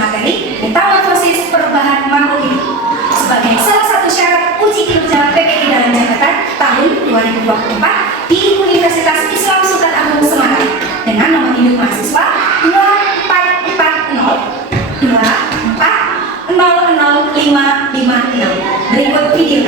materi metamorfosis perubahan makhluk hidup sebagai salah satu syarat uji kinerja PPI dalam jabatan tahun 2024 di Universitas Islam Sultan Agung Semarang dengan nomor induk mahasiswa 24400556. Berikut video.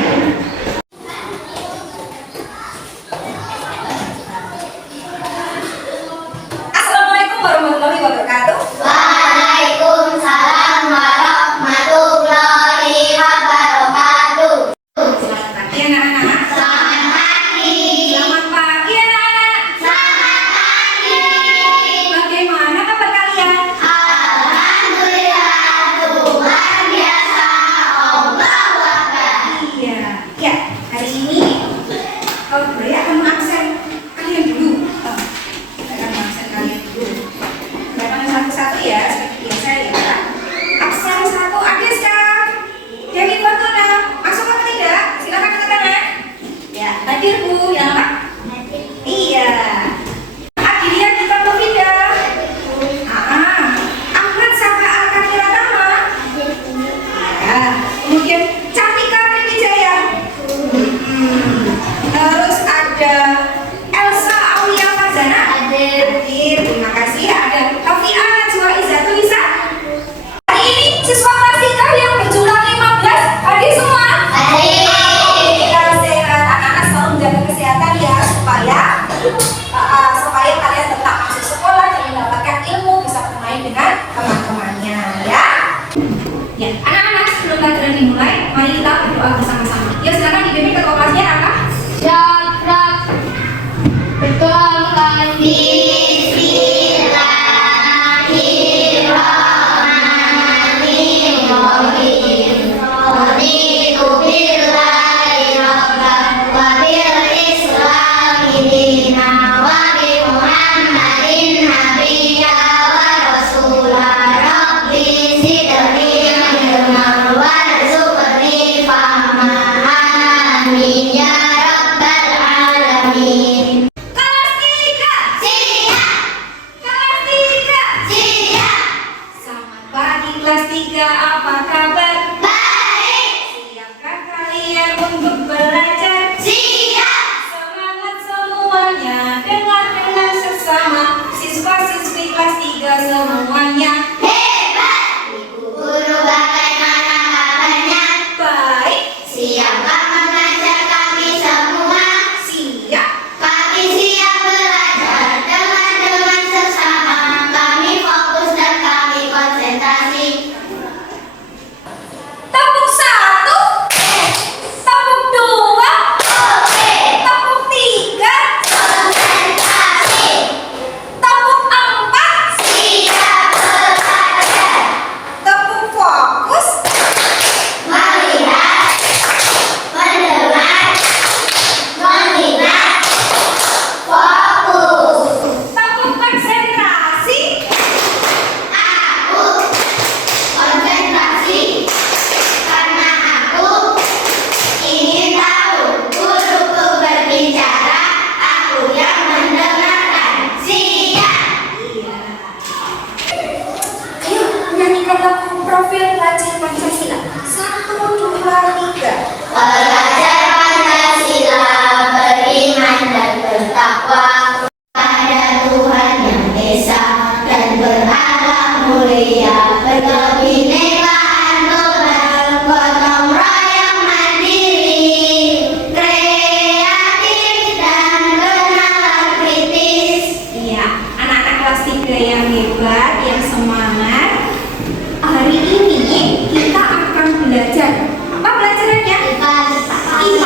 Assalamualaikum warahmatullahi wabarakatuh. Waalaikumsalam warahmatullahi wabarakatuh. Selamat pagi anak-anak. Selamat pagi. Selamat pagi anak-anak. Selamat pagi. Bagaimana kabar kalian? Alhamdulillah, luar biasa. Allahu Akbar. Iya, ya. Hari ini Bray akan mengabsen kalian dulu. Kita akan mengabsen kalian dulu. Datang satu-satu ya, seperti biasa ya. Absen 1 Adeska, Dewi Fortuna, masuk apa tidak? Silakan angkat tangan. Ya, hadir Bu, yang apa? Iya. Adilia Gita Novida. Ahmad Saka Al-Kafiratama. Ya. Kemudian Cantika Wijaya. Terus ada Elsa Aulia Fazana. Hadir. Terima kasih. Ada Taufi'a Najwa Izzatulisa. Hari ini siswa kelas 3 yang berjumlah 15 hadir semua. Kita sehat, anak-anak selalu menjaga kesehatan ya supaya kalian tetap masuk sekolah dan mendapatkan ilmu, bisa bermain dengan teman-temannya ya. Ya, anak-anak sebelum pelajaran dimulai, mari kita berdoa bersama-sama. Ya, silakan dibimbing ketua kelasnya Raka. Jarak berdoakan Bismillahirrahmanirrahim. Raditu billahi rabban wa bil islami dinan wa bi Muhammadin nabiyya wa rasula. Rabbi zidni ilman warzuqni fahman. Amin ya rabbal alamin. Kelas 3. Siap, Kelas 3. siap, Selamat pagi kelas 3. Apa kabar? baik, Siapkah kalian untuk belajar? siap. Semangat semuanya, dengar dengan sesama. Siswa-siswi kelas 3 semuanya. Hebat, ibu guru bagaimana kabarnya? Baik, Siapkah mengajar kami semua? siap. Kami siap belajar dengan sesama. Kami fokus dan kami konsentrasi. Tepuk 1, tepuk 2, Oke, tepuk 3, konsentrasi. tepuk 4, Siap belajar. tepuk fokus. Melihat, mendengar, mengingat, fokus. Tepuk konsentrasi. Aku konsentrasi karena aku ingin tahu. Guruku berbicara, aku yang mendengarkan. Siap. Ayo nyanyikan lagu profil pelajar Pancasila. 1, 2, 3. Belajar Pancasila, beriman dan bertakwa pada Tuhan Yang Esa dan berakhlak mulia, berkebinekaan tunggal, gotong royong mandiri, kreatif dan bernalar kritis. Iya, anak-anak kelas 3 yang hebat, yang semangat. Hari ini kita akan belajar. Apa pelajarannya? Iya.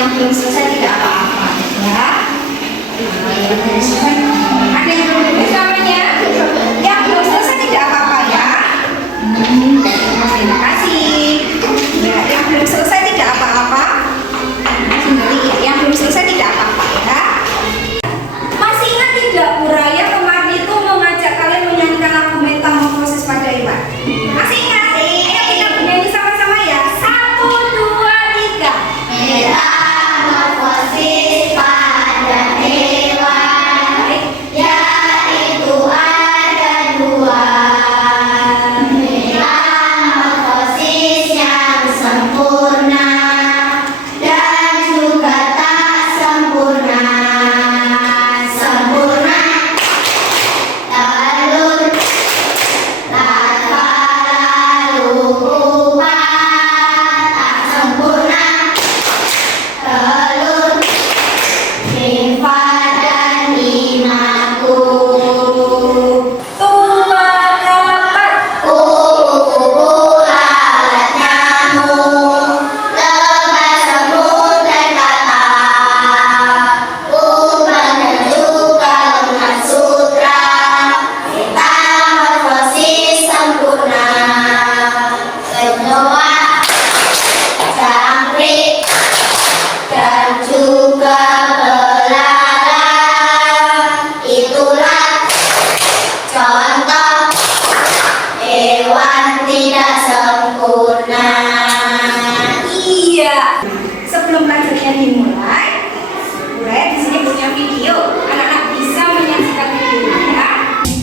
yang belum selesai tidak apa-apa ya. Yang belum selesai, ada yang belum lulus namanya? Yang belum selesai tidak apa-apa ya. Terima kasih. Ya, yang belum selesai tidak apa-apa. Yang belum selesai tidak apa-apa ya. Masih ingat tidak Buraya kemarin itu mengajak kalian menyanyikan lagu Metamorfosis pada Iwan? Masih ingat? Ayo kita bernyanyi sama-sama ya. 1, 2, 3. Metamorfosis pada hewan, yaitu ada dua. Metamorfosis yang sempurna dan juga tak sempurna. Sempurna telur, larva lalu pupa. Tak sempurna telur, nimfa dan imago. Tua dapat. Kupu-kupu lalat nyamuk, lebah semut dan katak, ubang dan juga lemah sutra. Metamorfosis sempurna. Benua, jangkrik, dan juga belalang. Itulah contoh hewan tidak sempurna. Iya. Sebelum pelajarannya dimulai, Buraya di sini punya video. Anak-anak bisa menyaksikan videonya.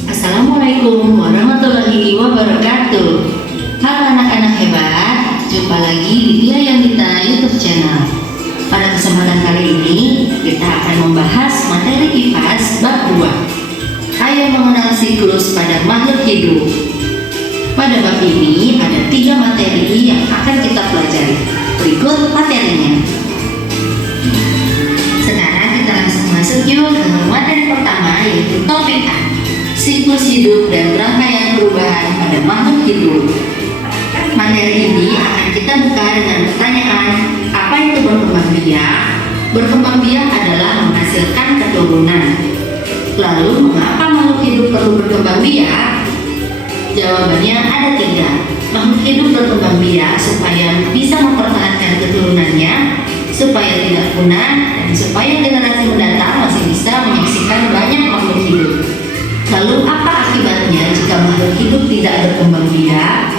Assalamualaikum warahmatullahi wabarakatuh. Halo anak-anak hebat, jumpa lagi di Dia Yandita YouTube channel. Pada kesempatan kali ini, kita akan membahas materi IPAS bab 2. Ayo mengenal siklus pada makhluk hidup. Pada bab ini ada 3 materi yang akan kita pelajari. Berikut materinya. Sekarang kita langsung masuk yuk ke materi pertama, yaitu topik A, siklus hidup dan rangkaian perubahan pada makhluk hidup. Materi ini akan kita buka dengan pertanyaan, apa itu berkembang biak? Berkembang biak adalah menghasilkan keturunan. Lalu, mengapa makhluk hidup perlu berkembang biak? Jawabannya ada 3. Makhluk hidup berkembang biak supaya bisa mempertahankan keturunannya, supaya tidak punah, dan supaya generasi mendatang masih bisa menyaksikan banyak makhluk hidup. Lalu apa akibatnya jika makhluk hidup tidak berkembang biak?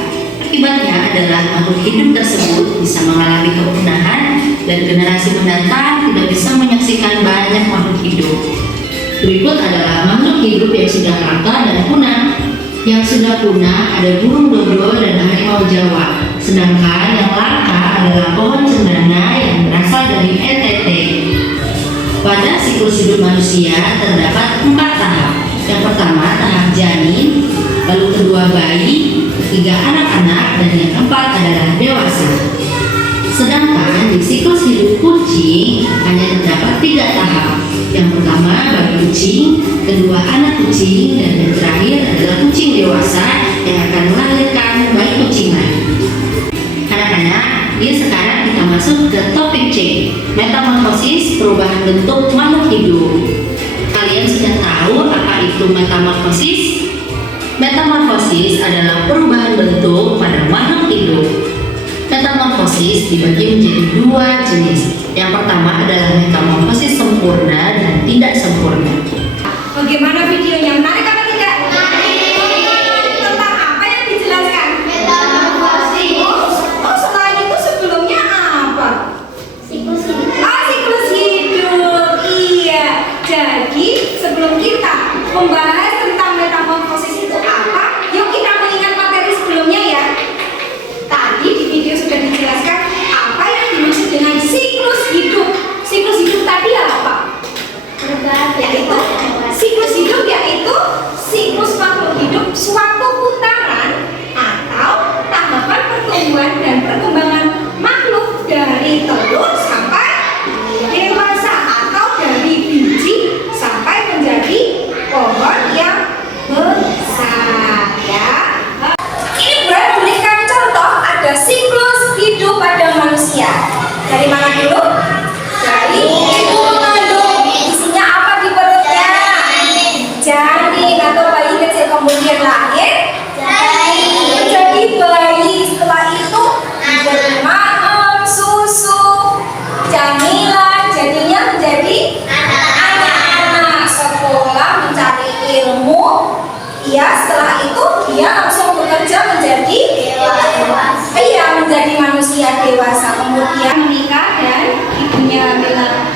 Akibatnya adalah makhluk hidup tersebut bisa mengalami kepunahan dan generasi mendatang tidak bisa menyaksikan banyak makhluk hidup. Berikut adalah makhluk hidup yang sudah langka dan punah. Yang sudah punah ada burung dodo dan harimau Jawa, sedangkan yang langka adalah pohon cendana yang berasal dari NTT. Pada siklus hidup manusia terdapat 4 tahap. Yang pertama tahap janin, lalu kedua bayi, ketiga anak-anak, dan yang keempat adalah dewasa. Sedangkan di siklus hidup kucing hanya terdapat 3 tahap. Yang pertama bayi kucing, kedua anak kucing, dan yang terakhir adalah kucing dewasa yang akan melahirkan bayi kucing lain. Anak-anak, yuk sekarang kita masuk ke topik C, metamorfosis, perubahan bentuk makhluk hidup. Kalian sudah tahu apa itu metamorfosis? Metamorfosis adalah perubahan bentuk pada makhluk hidup. Metamorfosis dibagi menjadi 2 jenis. Yang pertama adalah metamorfosis sempurna dan tidak sempurna. Bagaimana videonya? Menarik apa tidak? Menarik. Tentang apa yang dijelaskan? Metamorfosis. Oh, selain itu sebelumnya apa? Siklus hidup. Siklus hidup. Iya. Jadi sebelum kita membahas tentang metamorfosis itu apa, yuk kita mengingat materi sebelumnya ya. Tadi di video sudah dijelaskan apa yang dimaksud dengan siklus hidup. Siklus hidup tadi apa? Yaitu siklus hidup yaitu siklus makhluk hidup, suatu putaran atau tahapan pertumbuhan dan perkembangan makhluk dari telur sampai dewasa atau dari biji sampai menjadi pohon yang besar ya. Ini Bro berikan contoh ada siklus hidup pada manusia. Dari mana dulu?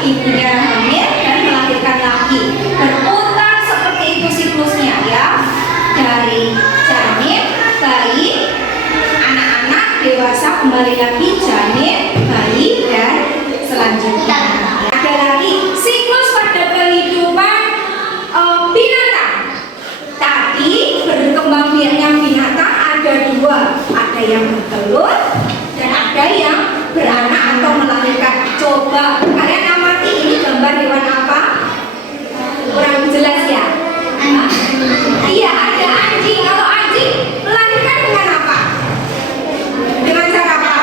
ibunya hamil dan melahirkan lagi. Berputar seperti itu siklusnya ya. Dari janin, bayi, anak-anak, dewasa, kembali lagi janin, bayi, dan selanjutnya. Ada lagi siklus pada kehidupan binatang. Tadi berkembang biaknya binatang ada dua, ada yang bertelur dan ada yang beranak atau melahirkan. Coba kalian amati ini gambar hewan apa? Kurang jelas ya? Iya, ada anjing. Kalau anjing melahirkan dengan apa? Dengan cara apa?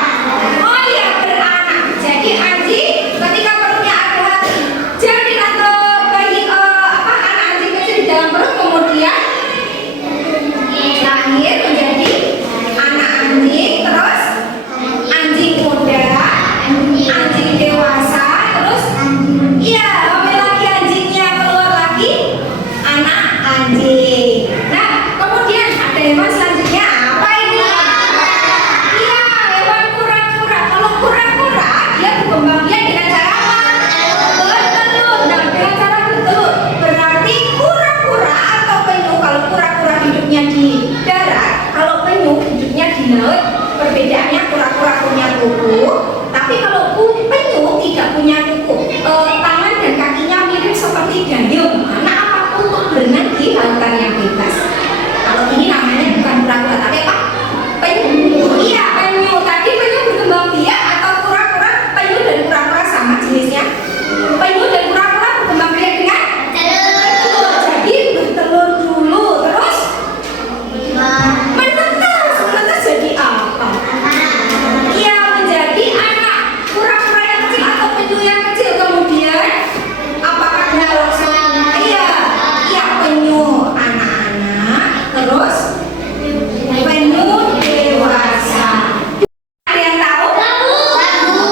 Oh iya, beranak. Jadi anjing ketika perutnya ada hati. Jadi atau bayi anak anjing kecil di dalam perut kemudian lahir menjadi anak anjing, terus anjing muda, anjing dewasa, terus iya hamil lagi anjingnya, keluar lagi anak anjing. Nah kemudian ada hewan selanjutnya apa ini? Iya, hewan kura-kura. Kalau kura-kura dia berkembang biak dengan cara apa? Bertelur. Nah dengan cara bertelur berarti kura-kura atau penyu. Kalau kura-kura hidupnya di darat, kalau penyu hidupnya di laut. Perbedaannya kura-kura punya kuku, tapi kalau penyu tidak punya kuku. Tangan dan kakinya mirip seperti dayung. Mana apa untuk berenang di lautan yang bebas. Kalau ini namanya bukan kura-kura, tapi apa? Penyu. Iya, penyu. Tadi penyu berkembang biak atau kura-kura? Penyu dan kura-kura sama jenisnya. Penyu dan kura-kura berkembang biak dengan bertelur. Jadi bertelur dulu, terus menetas jadi apa? Iya, menjadi anak kura-kura yang kecil atau penyu yang kecil. Kemudian apakah dia langsung? Iya, penyu anak-anak, terus penyu dewasa. Ada yang tahu?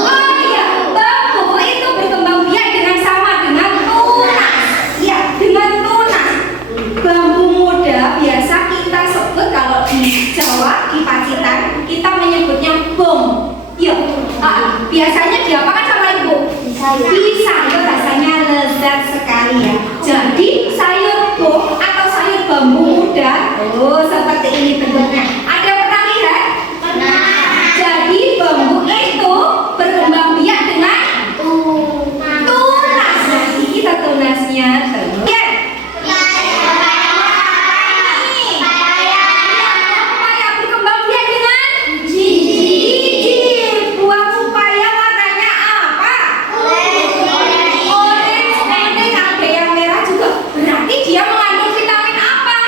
Oh iya, bambu itu berkembang biak dengan sama dengan tunas. Iya, dengan tunas. Bambu muda biasa kita sebut kalau di Jawa, di Pacitan, kita menyebutnya bom. Iya, biasanya diapakan sama ibu? Disayur, rasanya lezat sekali ya. Jadi sayur bom atau sayur bambu muda, oh seperti ini bentuknya. Ada yang pernah lihat? Jadi bambu itu berkembang biak dengan tunas. Nanti kita tunasnya terus. Pepaya berkembang biak dengan biji. Buah pepaya warnanya apa? Orange, ada yang merah juga. Berarti dia mengandung vitamin apa?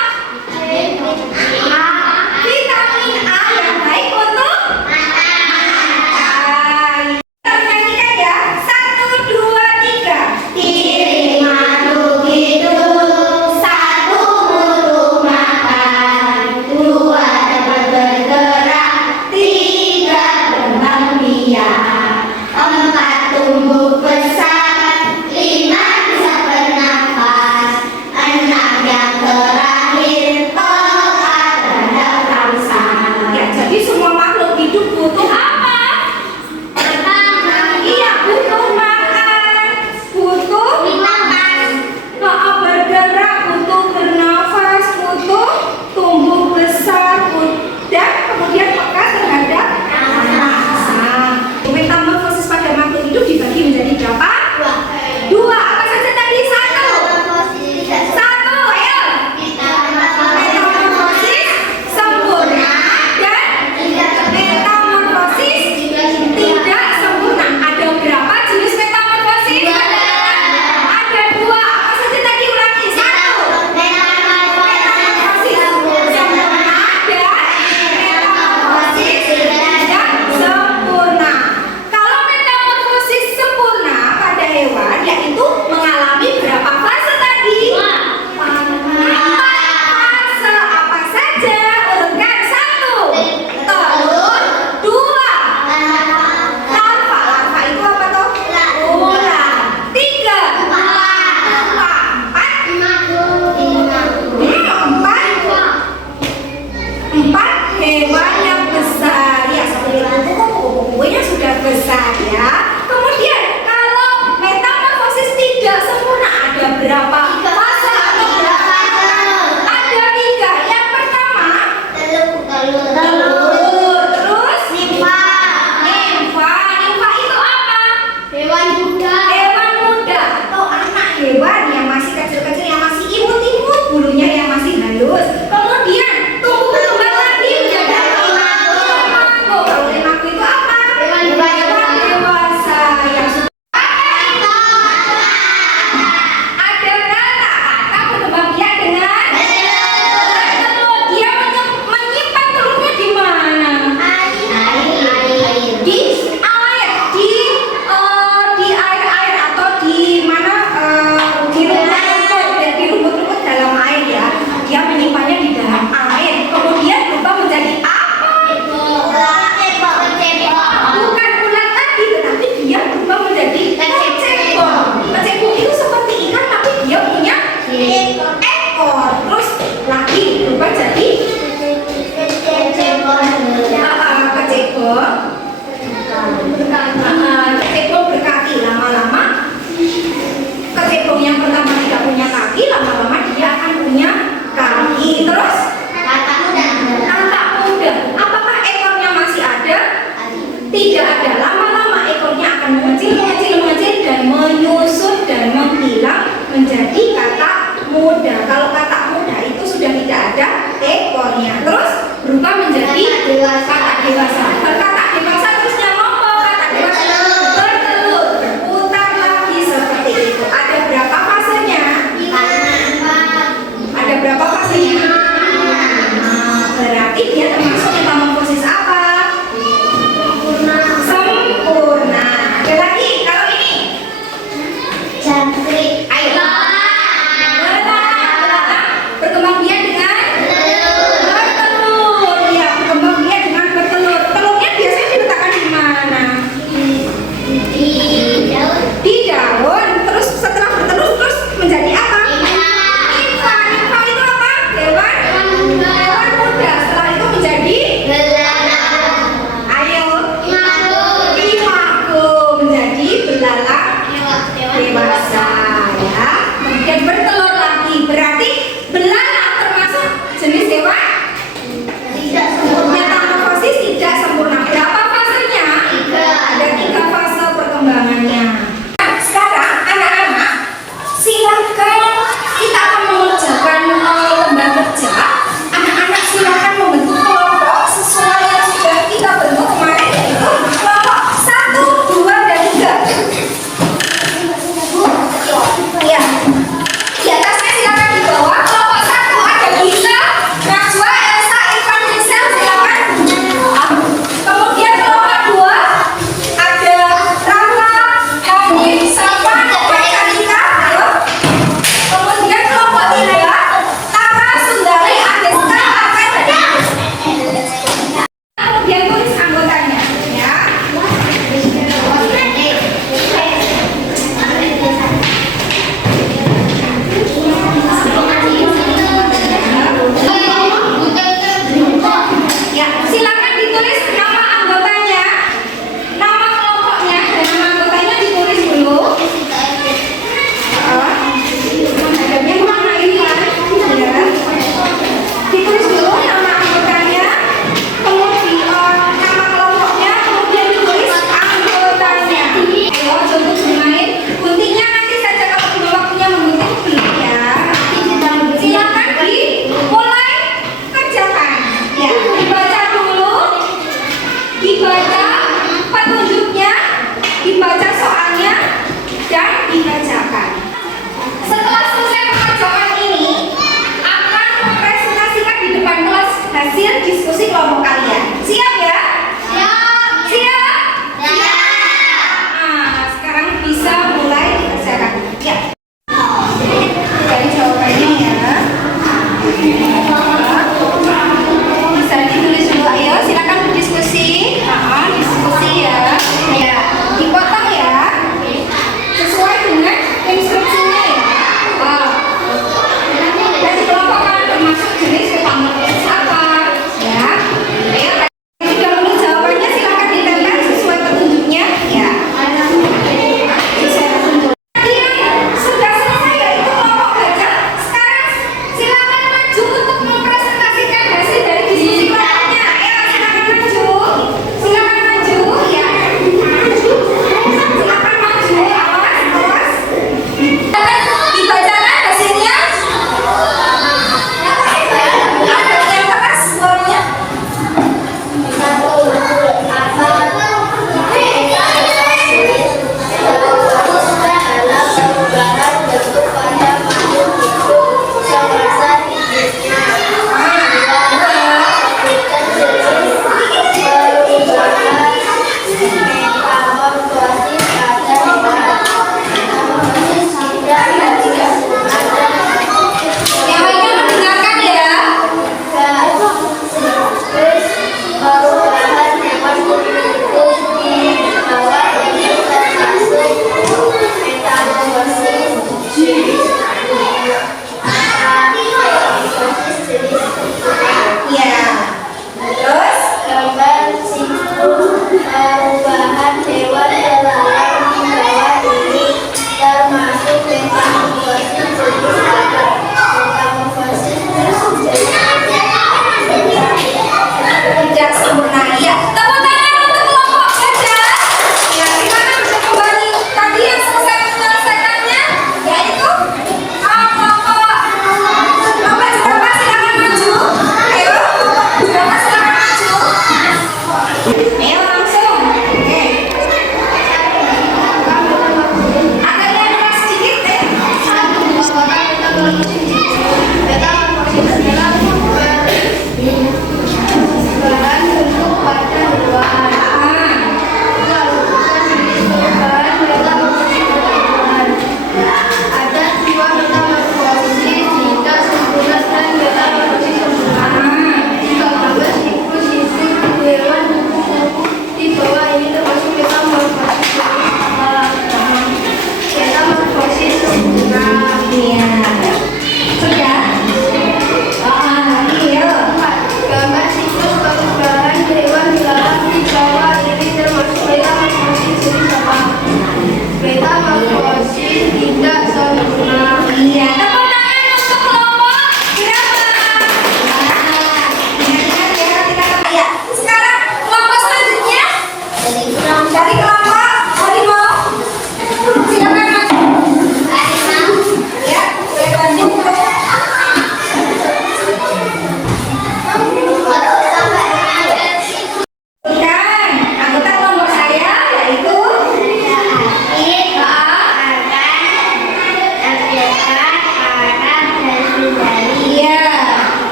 misalnya